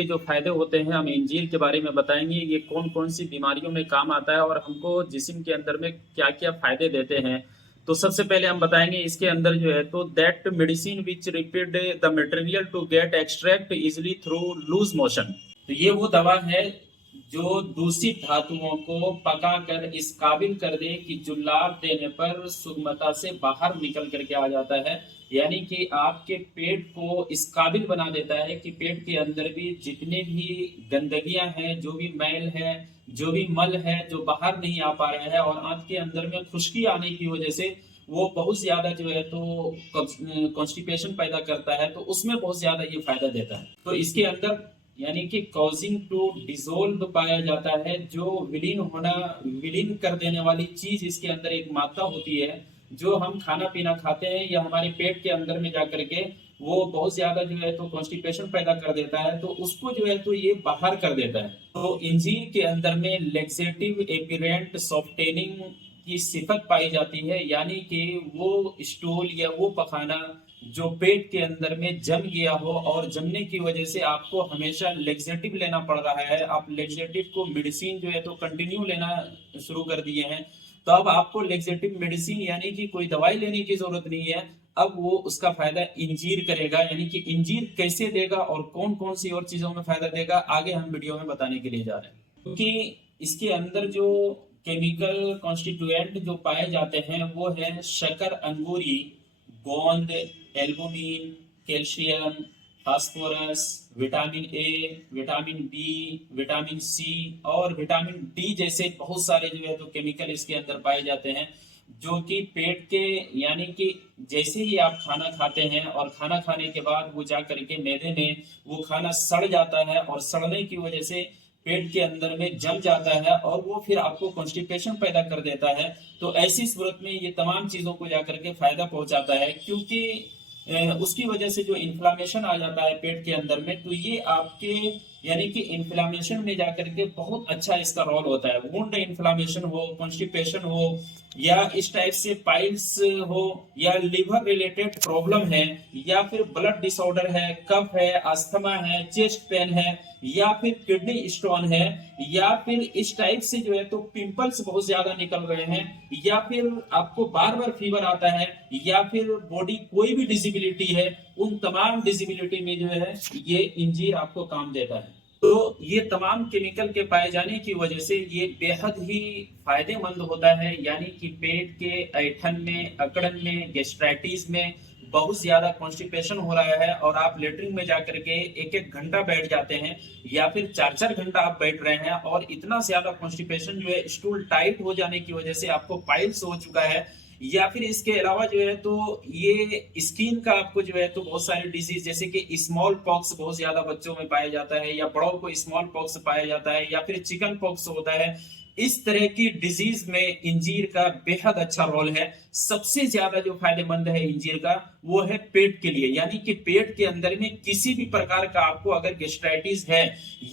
के जो फ़ायदे होते हैं, हम इंजीर के बारे में बताएँगे। ये कौन-कौन सी बीमारियों में काम आता है और हमको जिस्म के अंदर में क्या-क्या फ़ायदे देते हैं। तो सबसे पहले हम बताएँगे इसके अंदर जो है तो that medicine which repeat the material to get extract easily through loose motion. तो ये वो दवा है जो दूषित धातुओं को पकाकर इस काबिल कर दे कि जुलाब देने पर सुगमता से बाहर निकल करके आ जाता है। यानी कि आपके पेट को इस काबिल बना देता है कि पेट के अंदर भी जितने भी गंदगियां हैं, जो भी मैल है, जो भी मल है, जो बाहर नहीं आ पा रहा है और आंत के अंदर में खुश्की आने की वजह से वो बहुत ज्यादा जो है तो कॉन्स्टिपेशन पैदा करता है, तो उसमें बहुत ज्यादा ये फायदा देता है। तो इसके अंदर यानी कि कॉजिंग टू डिसोल्व पाया जाता है, जो विलीन कर देने वाली चीज इसके अंदर एक मात्रा होती है। जो हम खाना पीना खाते हैं या हमारे पेट के अंदर में जाकर के वो बहुत ज्यादा जो है तो कॉन्स्टिपेशन पैदा कर देता है, तो उसको जो है तो ये बाहर कर देता है। तो इंजीर के अंदर में लेक्सेटिव एपिरेंट सॉफ्टेनिंग की सिफत पाई जाती है, यानी कि वो स्टूल या वो पखाना जो पेट के अंदर में जम गया हो और जमने की वजह से आपको हमेशा लेक्सेटिव लेना पड़ रहा है, आप लेक्सेटिव को मेडिसिन जो है तो कंटिन्यू लेना शुरू कर दिए हैं, तो अब आपको लेक्सेटिव मेडिसिन यानी कि कोई दवाई लेने की जरूरत नहीं है। अब वो उसका फायदा इंजीर करेगा। यानी कि इंजीर कैसे देगा और कौन कौन सी और चीजों में फायदा देगा, आगे हम वीडियो में बताने के लिए जा रहे हैं। क्योंकि इसके अंदर जो केमिकल कॉन्स्टिट्यूएंट जो पाए जाते हैं वो है शक्कर अंगूरी, गोंद, albumin, calcium, phosphorus, vitamin A, vitamin B, vitamin C और विटामिन डी जैसे बहुत सारे जो है तो केमिकल इसके अंदर पाए जाते हैं, जो कि पेट के यानी कि जैसे ही आप खाना खाते हैं और खाना खाने के बाद वो जा करके मैदे में वो खाना सड़ जाता है और सड़ने की वजह से पेट के अंदर में जम जाता है और वो फिर आपको कॉन्स्टिपेशन पैदा कर देता है। तो ऐसी सूरत में ये तमाम चीजों को जाकर के फायदा पहुंचाता है, क्योंकि उसकी वजह से जो इन्फ्लामेशन आ जाता है पेट के अंदर में, तो ये आपके यानी कि इन्फ्लामेशन में जाकर के बहुत अच्छा इसका रोल होता है। वुंड इन्फ्लामेशन हो, कॉन्स्टिपेशन हो या इस टाइप से पाइल्स हो या लिवर रिलेटेड प्रॉब्लम है या फिर ब्लड डिसऑर्डर है, कफ है, अस्थमा है, चेस्ट पेन है या फिर किडनी स्टोन है या फिर इस टाइप से जो है तो पिंपल्स बहुत ज्यादा निकल रहे हैं या फिर आपको बार बार फीवर आता है या फिर बॉडी कोई भी डिसेबिलिटी है, उन तमाम डिसेबिलिटी में जो है ये इंजीर आपको काम देता है। तो ये तमाम केमिकल के पाए जाने की वजह से ये बेहद ही फायदेमंद होता है। यानी कि पेट के ऐठन में, अकड़न में, गैस्ट्राइटिस में बहुत ज्यादा कॉन्स्टिपेशन हो रहा है और आप लेटरिन में जाकर के एक एक घंटा बैठ जाते हैं या फिर चार चार घंटा आप बैठ रहे हैं और इतना ज्यादा कॉन्स्टिपेशन जो है स्टूल टाइट हो जाने की वजह से आपको पाइल्स हो चुका है या फिर इसके अलावा जो है तो ये स्किन का आपको जो है तो बहुत सारे डिजीज जैसे कि स्मॉल पॉक्स बहुत ज्यादा बच्चों में पाया जाता है या बड़ों को स्मॉल पॉक्स पाया जाता है या फिर चिकन पॉक्स होता है, इस तरह की डिजीज में इंजीर का बेहद अच्छा रोल है। सबसे ज्यादा जो फायदेमंद है इंजीर का वो है पेट के लिए। यानी कि पेट के अंदर में किसी भी प्रकार का आपको अगर गैस्ट्राइटिस है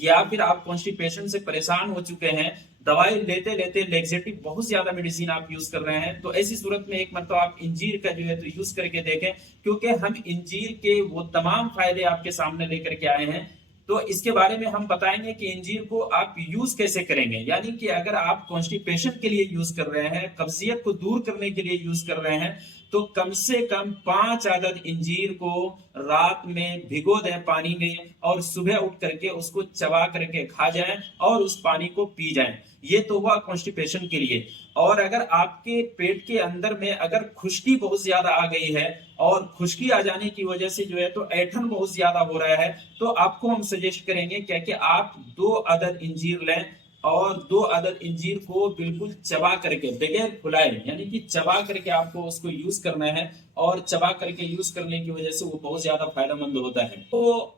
या फिर आप कॉन्स्टिपेशन से परेशान हो चुके हैं, दवाई लेते लेते लेक्सेटिव बहुत ज्यादा मेडिसिन आप यूज कर रहे हैं, तो ऐसी सूरत में एक मतलब आप इंजीर का जो है तो यूज करके देखें, क्योंकि हम इंजीर के वो तमाम फायदे आपके सामने लेकर के आए हैं। तो इसके बारे में हम बताएंगे कि इंजीर को आप यूज कैसे करेंगे। यानी कि अगर आप कॉन्स्टिपेशन के लिए यूज कर रहे हैं, कब्जियत को दूर करने के लिए यूज कर रहे हैं, तो कम से कम 5 अदद इंजीर को रात में भिगो दें पानी में और सुबह उठ करके उसको चबा करके खा जाएं और उस पानी को पी जाएं। ये तो हुआ कॉन्स्टिपेशन के लिए। और अगर आपके पेट के अंदर में अगर खुश्की बहुत ज्यादा आ गई है और खुश्की आ जाने की वजह से जो है तो ऐठन बहुत ज्यादा हो रहा है, तो आपको हम सजेस्ट करेंगे क्या कि आप 2 अदद इंजीर लें और 2 अदद इंजीर को बिल्कुल चबा करके बगैर फुलाए, यानी कि चबा करके आपको उसको यूज करना है और चबा करके यूज करने की वजह से वो बहुत ज्यादा फायदेमंद होता है। तो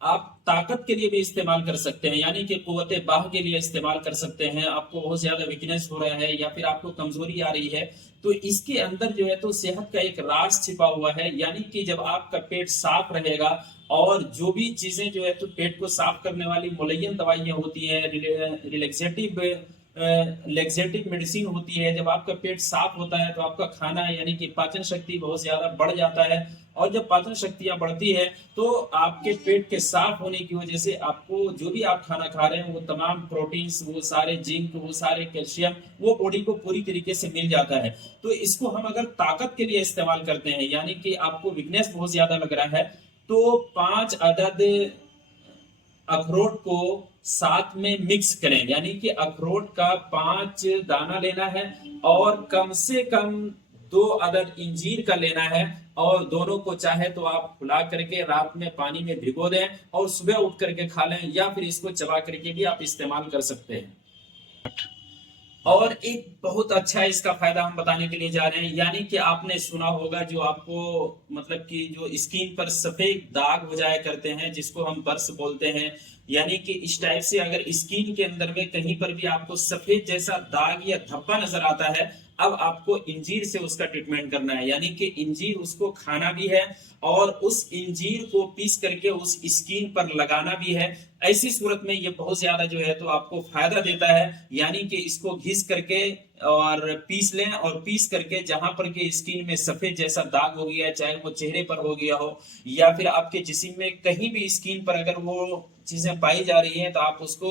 आप ताकत के लिए भी इस्तेमाल कर सकते हैं, यानी कि कुव्वते बाह के लिए इस्तेमाल कर सकते हैं। आपको बहुत ज्यादा वीकनेस हो रहा है या फिर आपको कमजोरी आ रही है, तो इसके अंदर जो है तो सेहत का एक राज छिपा हुआ है। यानी कि जब आपका पेट साफ रहेगा और जो भी चीजें जो है तो पेट को साफ करने वाली मुलय्यन दवाइयां होती हैं, रिलैक्सेटिव लेक्सेटिव मेडिसिन होती है। जब आपका पेट साफ होता है तो आपका खाना यानी कि पाचन शक्ति बहुत ज्यादा बढ़ जाता है, और जब पाचन शक्तियां बढ़ती है तो आपके पेट के साफ होने की वजह से आपको जो भी आप खाना खा रहे हैं वो तमाम प्रोटीन्स, वो सारे जिंक, वो सारे कैल्शियम, वो बॉडी को पूरी तरीके से मिल जाता है। तो इसको हम अगर ताकत के लिए इस्तेमाल करते हैं, यानी कि आपको वीकनेस बहुत ज्यादा लग रहा है, तो 5 अदद अखरोट को साथ में मिक्स करें, यानी कि अखरोट का 5 दाना लेना है और कम से कम 2 अदद इंजीर का लेना है, और दोनों को चाहे तो आप फुला करके रात में पानी में भिगो दें और सुबह उठ करके खा लें, या फिर इसको चबा करके भी आप इस्तेमाल कर सकते हैं। और एक बहुत अच्छा इसका फायदा हम बताने के लिए जा रहे हैं, यानी कि आपने सुना होगा जो आपको मतलब कि जो स्किन पर सफेद दाग हो जाया करते हैं, जिसको हम बर्स बोलते हैं, यानी कि इस टाइप से अगर स्किन के अंदर में कहीं पर भी आपको सफेद जैसा दाग या धब्बा नजर आता है, अब आपको इंजीर से उसका ट्रीटमेंट करना है, यानी कि इंजीर उसको खाना भी है और उस इंजीर को पीस करके उस स्किन पर लगाना भी है। ऐसी सूरत में ये बहुत ज्यादा जो है तो आपको फायदा देता है, यानी कि इसको घिस करके और पीस लें, और पीस करके जहां पर के स्किन में सफेद जैसा दाग हो गया है, चाहे वो चेहरे पर हो गया हो या फिर आपके जिस्म में कहीं भी स्किन पर अगर वो चीजें पाई जा रही हैं, तो आप उसको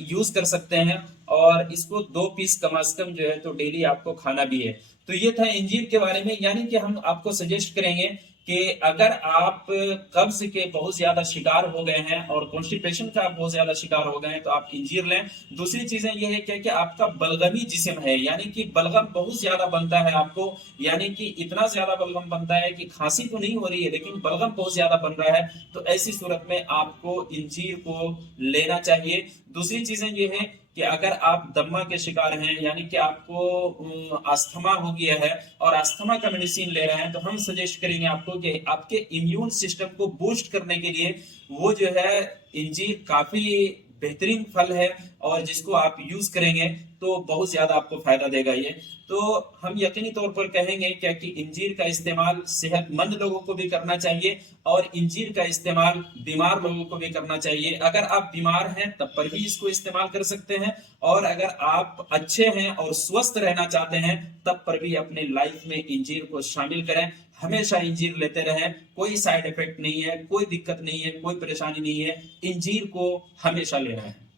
यूज कर सकते हैं। और इसको 2 पीस कम से कम जो है तो डेली आपको खाना भी है। तो ये था इंजीर के बारे में, यानी कि हम आपको सजेस्ट करेंगे कि अगर आप कब्ज के बहुत ज्यादा शिकार हो गए हैं और कॉन्स्टिपेशन का आप बहुत ज्यादा शिकार हो गए हैं, तो आप इंजीर लें। दूसरी चीजें ये है कि आपका बलगमी जिस्म है, यानी कि बलगम बहुत ज्यादा बनता है आपको, यानी कि इतना ज्यादा बलगम बनता है कि खांसी तो नहीं हो रही है लेकिन बलगम बहुत ज्यादा बन रहा है, तो ऐसी सूरत में आपको इंजीर को लेना चाहिए। दूसरी चीजें ये है कि अगर आप दम्मा के शिकार हैं, यानी कि आपको अस्थमा हो गया है और अस्थमा का मेडिसिन ले रहे हैं, तो हम सजेस्ट करेंगे आपको कि आपके इम्यून सिस्टम को बूस्ट करने के लिए वो जो है इंजीर काफी बेहतरीन फल है, और जिसको आप यूज करेंगे तो बहुत ज्यादा आपको फायदा देगा ये। तो हम यकीनी तौर पर कहेंगे क्या कि इंजीर का इस्तेमाल सेहतमंद लोगों को भी करना चाहिए और इंजीर का इस्तेमाल बीमार लोगों को भी करना चाहिए। अगर आप बीमार हैं तब पर भी इसको इस्तेमाल कर सकते हैं, और अगर आप अच्छे हैं और स्वस्थ रहना चाहते हैं तब पर भी अपने लाइफ में इंजीर को शामिल करें। हमेशा इंजीर लेते रहें, कोई साइड इफेक्ट नहीं है, कोई दिक्कत नहीं है, कोई परेशानी नहीं है, इंजीर को हमेशा लेना है।